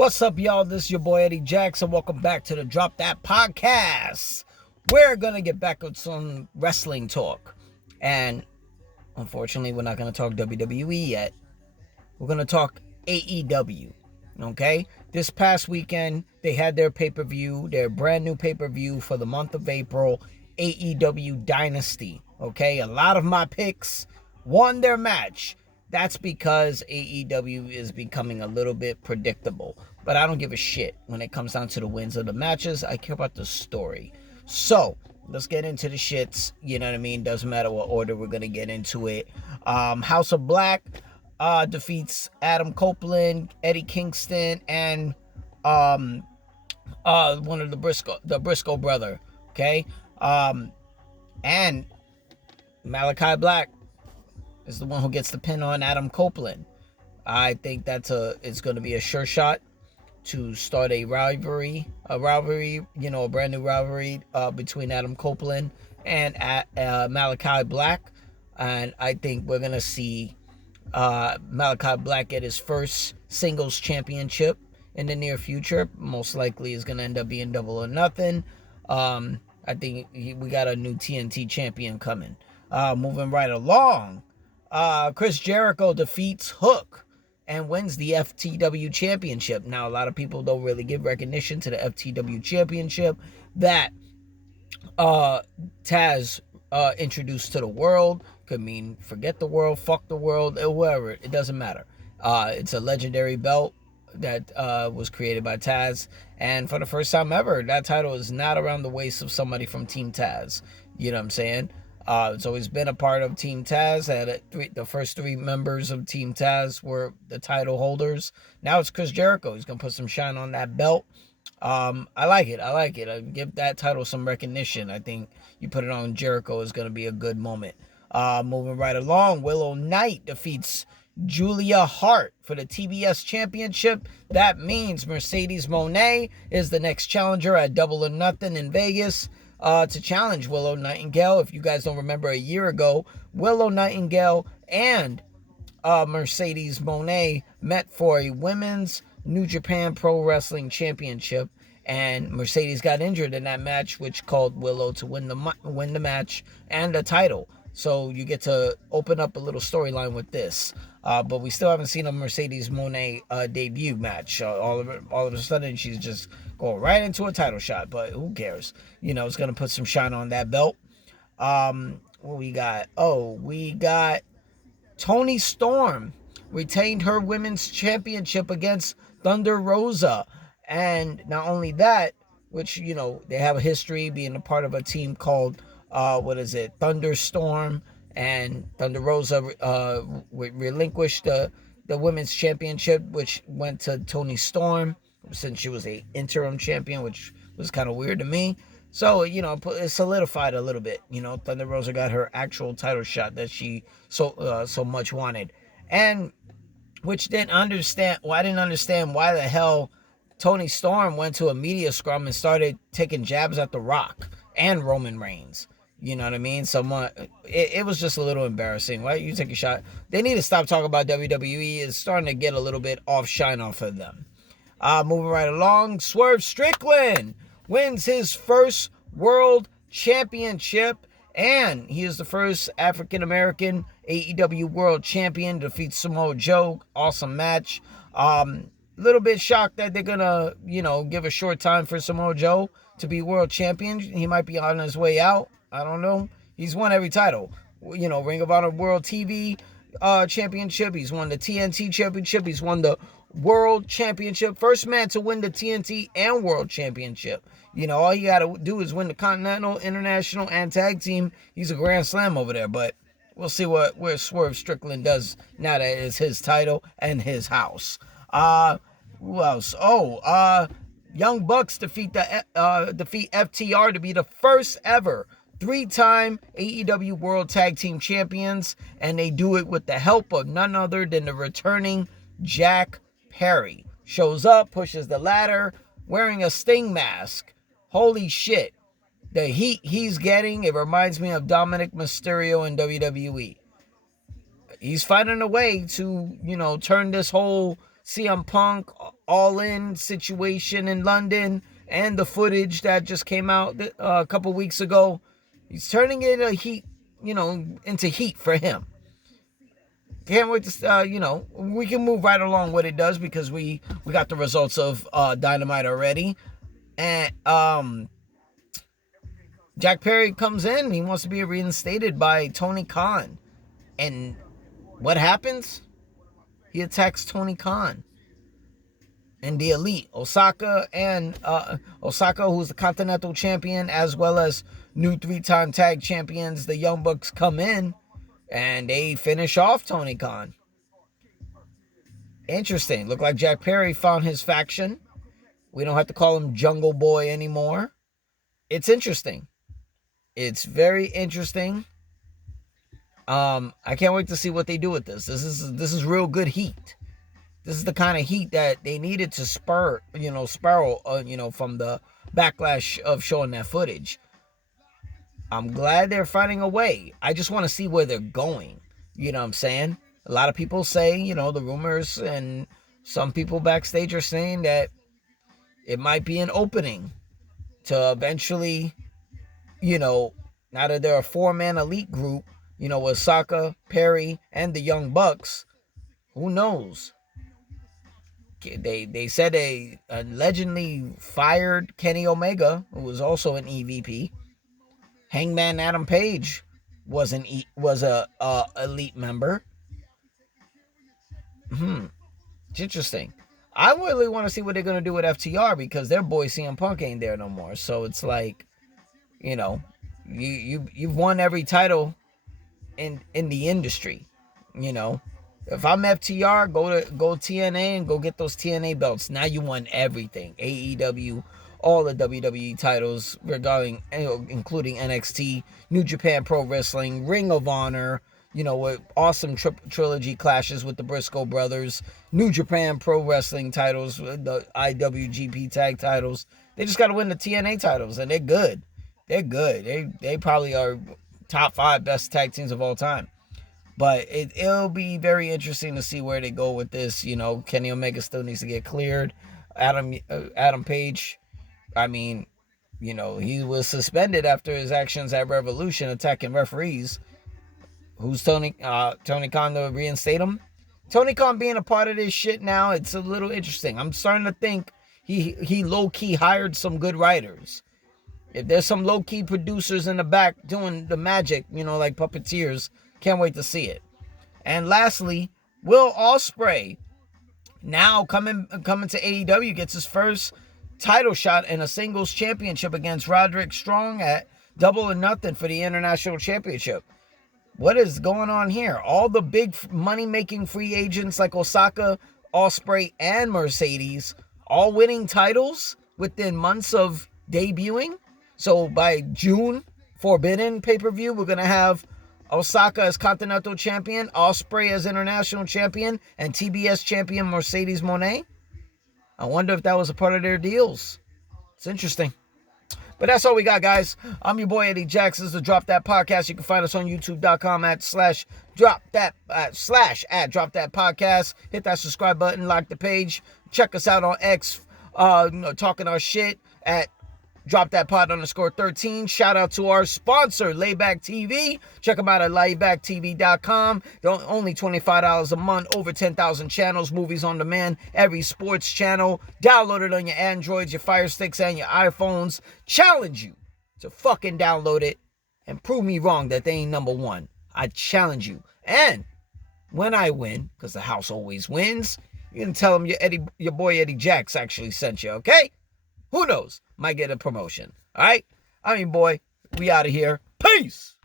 What's up, y'all? This is your boy Eddie Jackson. Welcome back to the Drop That Podcast. We're going to get back on some wrestling talk. And unfortunately, we're not going to talk WWE yet. We're going to talk AEW. Okay? This past weekend, they had their pay-per-view, their brand new pay-per-view for the month of April, AEW Dynasty. Okay? A lot of my picks won their match. That's because AEW is becoming a little bit predictable. But I don't give a shit when it comes down to the wins of the matches. I care about the story. So, let's get into the shits. You know what I mean? Doesn't matter what order we're going to get into it. House of Black defeats Adam Copeland, Eddie Kingston, and one of the Briscoe brother. Okay? And Malachi Black is the one who gets the pin on Adam Copeland. I think it's going to be a sure shot to start a rivalry, a brand new rivalry between Adam Copeland and Malachi Black. And I think we're going to see Malachi Black get his first singles championship in the near future. Most likely is going to end up being Double or Nothing. I think we got a new TNT champion coming. Moving right along. Chris Jericho defeats Hook and wins the FTW championship. Now, a lot of people don't really give recognition to the FTW championship that Taz introduced to the world. Could mean forget the world, fuck the world, whatever. It doesn't matter. It's a legendary belt that was created by Taz. And for the first time ever, that title is not around the waist of somebody from Team Taz. You know what I'm saying? It's always been a part of Team Taz. The first three members of Team Taz were the title holders. Now it's Chris Jericho. He's going to put some shine on that belt. I like it. I give that title some recognition. I think you put it on Jericho is going to be a good moment. Moving right along, Willow Knight defeats Julia Hart for the TBS Championship. That means Mercedes Moné is the next challenger at Double or Nothing in Vegas. To challenge Willow Nightingale. If you guys don't remember, a year ago, Willow Nightingale and Mercedes Moné met for a women's New Japan Pro Wrestling Championship, and Mercedes got injured in that match, which called Willow to win the match and the title. So you get to open up a little storyline with this. But we still haven't seen a Mercedes Moné debut match. All of a sudden, she's just going right into a title shot. But who cares? You know, it's going to put some shine on that belt. What we got? We got Toni Storm retained her women's championship against Thunder Rosa. And not only that, which, you know, they have a history being a part of a team called, Thunderstorm. And Thunder Rosa relinquished the women's championship, which went to Toni Storm, since she was a interim champion, which was kind of weird to me. So, you know, it solidified a little bit. You know, Thunder Rosa got her actual title shot that she so much wanted. And which I didn't understand why the hell Toni Storm went to a media scrum and started taking jabs at The Rock and Roman Reigns. You know what I mean? It was just a little embarrassing. Why you take a shot? They need to stop talking about WWE. It's starting to get a little bit shine off of them. Moving right along, Swerve Strickland wins his first world championship, and he is the first African-American AEW world champion, defeats Samoa Joe. Awesome match. Little bit shocked that they're gonna, give a short time for Samoa Joe to be world champion. He might be on his way out. I don't know. He's won every title. Ring of Honor World TV Championship. He's won the TNT Championship. He's won the World Championship. First man to win the TNT and World Championship. All you got to do is win the Continental, International, and Tag Team. He's a Grand Slam over there. But we'll see where Swerve Strickland does now that it's his title and his house. Who else? Young Bucks defeat FTR to be the first ever 3-time AEW World Tag Team Champions, and they do it with the help of none other than the returning Jack Perry. Shows up, pushes the ladder, wearing a Sting mask. Holy shit. The heat he's getting, it reminds me of Dominic Mysterio in WWE. He's finding a way to, turn this whole CM Punk, all-in situation in London and the footage that just came out a couple weeks ago, he's turning it into heat for him. Can't wait to, we can move right along what it does because we got the results of Dynamite already. And Jack Perry comes in. He wants to be reinstated by Tony Khan. And what happens? He attacks Tony Khan and the Elite. Osaka, who's the Continental Champion, as well as new 3-time tag champions, the Young Bucks, come in. And they finish off Tony Khan. Interesting. Look like Jack Perry found his faction. We don't have to call him Jungle Boy anymore. It's interesting. It's very interesting. I can't wait to see what they do with this. This is real good heat. This is the kind of heat that they needed to spiral, from the backlash of showing that footage. I'm glad they're finding a way. I just want to see where they're going. You know what I'm saying? A lot of people say, the rumors, and some people backstage are saying that it might be an opening to eventually, now that they're a 4-man Elite group, with Osaka, Perry, and the Young Bucks, who knows? They said they allegedly fired Kenny Omega, who was also an EVP. Hangman Adam Page was a Elite member. It's interesting. I really want to see what they're gonna do with FTR because their boy CM Punk ain't there no more. So it's like, you've won every title in the industry. If I'm FTR, go TNA and go get those TNA belts. Now you won everything. AEW, all the WWE titles regarding, including NXT, New Japan Pro Wrestling, Ring of Honor, with awesome trilogy clashes with the Briscoe brothers, New Japan Pro Wrestling titles, the IWGP tag titles. They just got to win the TNA titles, and they're good. They're good. They probably are top 5 best tag teams of all time. But it'll be very interesting to see where they go with this. Kenny Omega still needs to get cleared. Adam Page, he was suspended after his actions at Revolution attacking referees. Who's Tony Khan to reinstate him? Tony Khan being a part of this shit now, it's a little interesting. I'm starting to think he low-key hired some good writers. If there's some low-key producers in the back doing the magic, like puppeteers, can't wait to see it. And lastly, Will Ospreay, now coming to AEW, gets his first title shot in a singles championship against Roderick Strong at Double or Nothing for the International Championship. What is going on here? All the big money-making free agents like Osaka, Ospreay, and Mercedes all winning titles within months of debuting. So by June, Forbidden pay-per-view, we're going to have Osaka as Continental Champion, Ospreay as International Champion, and TBS Champion Mercedes Moné. I wonder if that was a part of their deals. It's interesting. But that's all we got, guys. I'm your boy Eddie Jackson. This is the Drop That Podcast. You can find us on YouTube.com /Drop That Podcast. Hit that subscribe button, like the page. Check us out on X, talking our shit at Drop That Pod _13. Shout out to our sponsor, Layback TV. Check them out at laybacktv.com. Only $25 a month, over 10,000 channels, movies on demand, every sports channel. Download it on your Androids, your Fire Sticks, and your iPhones. Challenge you to fucking download it and prove me wrong that they ain't number one. I challenge you. And when I win, because the house always wins, you can tell them your boy Eddie Jacks actually sent you, okay? Who knows? Might get a promotion. All right? Boy, we out of here. Peace!